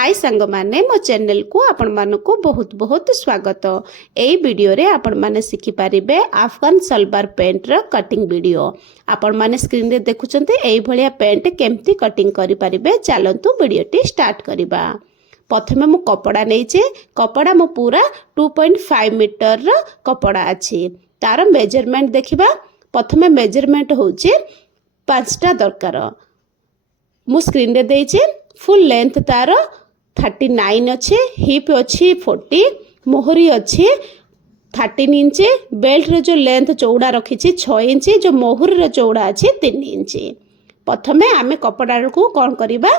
हाय सांग माने मो चैनल को आपण मानकु बहुत बहुत स्वागत। एई वीडियो रे आपण माने सिखि पारिबे अफगान सलवार पैंट रो कटिंग वीडियो। आपण माने स्क्रीन रे देखुचंते एई भलिया पैंट केमती कटिंग करि पारिबे। चलंतु वीडियो टी स्टार्ट करिबा। प्रथमे मु कपड़ा नैचे, कपड़ा मो पूरा 2.5 मीटर रो कपड़ा अछि। तार मेजरमेंट देखिबा। प्रथमे मेजरमेंट होचे 5टा दरकार। मु स्क्रीन रे देइचे फुल लेंथ तार 39 अच्छे, हिप अच्छी 40, मोहरी अच्छी 13 इंच, बेल्ट रो जो लेंथ चौड़ा रखी 6 इंच, जो मोहरी रो चौड़ा अच्छी 3 इंच। प्रथमे आमे कपड़ा को कौन करिबा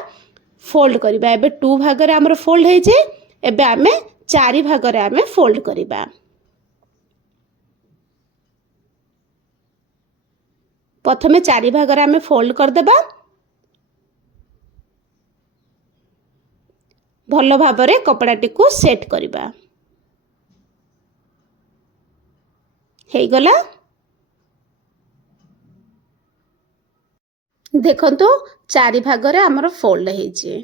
फोल्ड करिबा। एबे 2 भाग रे हमर फोल्ड हे जे, एबे आमे 4 भाग रे आमे फोल्ड करिबा। प्रथमे 4 भाग रे आमे फोल्ड कर देबा। भलो भाबरे कपड़ाटी को सेट करिबा। हेई गला। देखंतु 4 भाग रे हमर फोल्ड हेइचे।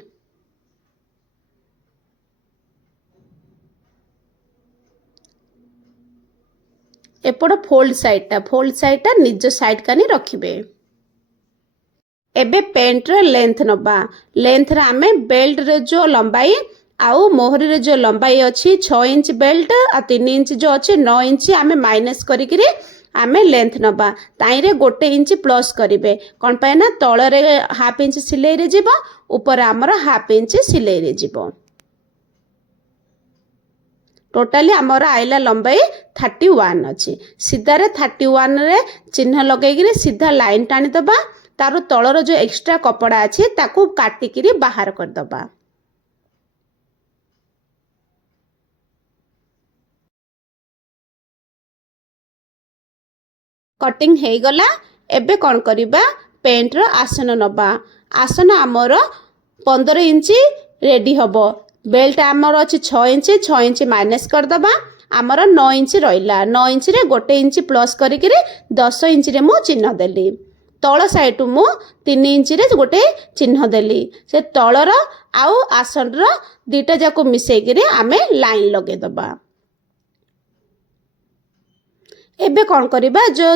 एपड़ फोल्ड साइडटा निज साइड कानी रखिबे। एबे पेंट रो लेंथ नबा। लेंथ रे आमे बेल्ट रे जो लंबाई आउ मोहरी रे जो लंबाई अच्छी 6 इंच बेल्ट आ 3 इंच जो अच्छी 9 इंच आमे माइनस करिकरी आमे लेंथ नबा। ताई रे 1 इंच प्लस करिवे। कोन पाए ना तळ रे हाफ इंच सिलाई रे जीवो, ऊपर हमर हाफ इंच सिलाई रे जीवो। टोटाली हमर आइला लंबाई 31 अच्छी। सीधा रे 31 रे चिन्ह लगेगिरी सीधा लाइन टाणी दबा। तारो तळर जो एक्स्ट्रा कपड़ा अछि ताकू काटिकिरी बाहर कर दबा। कटिंग हेई गला। एबे कोन करिबा पेंट रो आसन नबा। आसन हमर 15 इंच रेडी हबो। बेल्ट हमर अछि 6 इंच माइनस कर दबा। हमर 9 इंच रहिला। 9 इंच रे 1 इंच प्लस करिकरी 10 इंच रे मु चिन्ह देली। तळ साइड मु 3 इंच रे गोटे चिन्ह देली। से तळर आउ आसन रो दीटा जाको मिसेई गिरे आमे लाइन लगे दबा। एबे कोन करिबा जो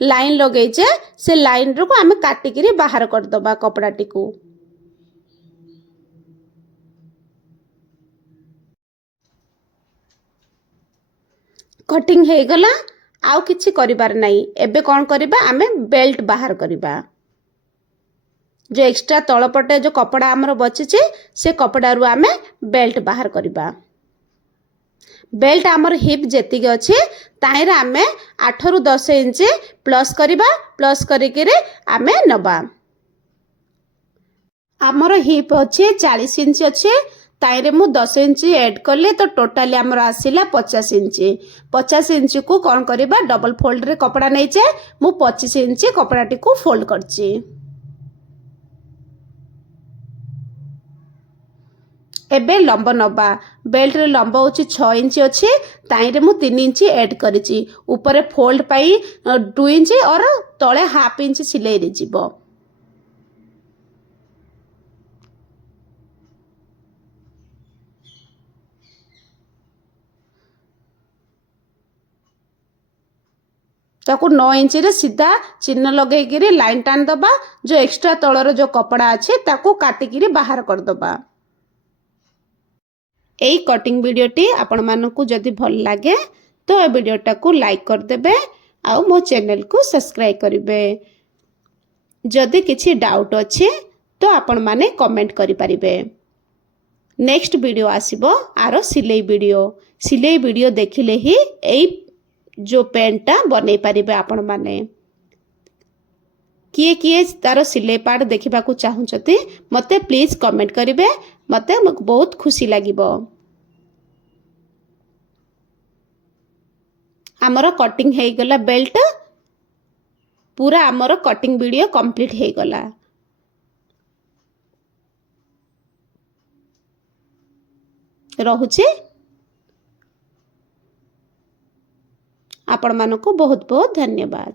लाइन लगेइचे से लाइन रो को आमे काटिकिरी बाहर कर दबा कपड़ाटी को। कटिंग हे गला। आउ किछि करिबार नाही। एबे कोन करिबा आमे बेल्ट बाहर करिबा। जो एक्स्ट्रा तळपटे जो कपड़ा हमर बचिचे से कपड़ा रु आमे बेल्ट बाहर करिबा। बेल्ट हमर हिप जेतिके अछि ताई रे आमे 8 रु 10 इंच प्लस करिबा। प्लस करिके आमे नबा। हमर हिप अछि 40 इंच अछि। ताई रे मु 10 इंच ऐड करले तो टोटाली हमर आसीला 50 इंच। 50 इंच को कोन करिबा डबल फोल्ड रे कपड़ा नैचे मु 25 इंच कपड़ाटी को फोल्ड करछि। एबे लंब नबा। बेल्ट रे लंब होची 6 इंच अछि। ताई रे मु 3 इंच ऐड करिछि। ऊपर फोल्ड पाई 2 इंच और तळे हाफ इंच सिलाई रे जीवो। ताकू 9 इंच रे सीधा चिन्ह लगेई गिरी लाइन टान दबा। जो एक्स्ट्रा तळर जो कपड़ा अछि ताकू काटिकिरी बाहर कर दबा। एई कटिंग वीडियो टी आपण मानकु जदि भल लागे तो ए वीडियोटा को लाइक कर देबे आउ मो चैनल को सब्सक्राइब करिवे। जदि किछि डाउट अछि तो आपण माने कमेंट करि परिबे। नेक्स्ट वीडियो आसीबो आरो सिलाई वीडियो। सिलाई वीडियो देखिले ही एई जो पेंटा बनै पारिबे आपण माने। किए किए तारो सिलाई पार्ट देखिबा को चाहुचती मते प्लीज कमेंट करिवे। मते बहुत खुशी लागिबो। हमर कटिंग हेई गला बेल्ट। पूरा हमर कटिंग वीडियो कंप्लीट हेई गला। रहुची। आपण मानको बहुत बहुत धन्यवाद।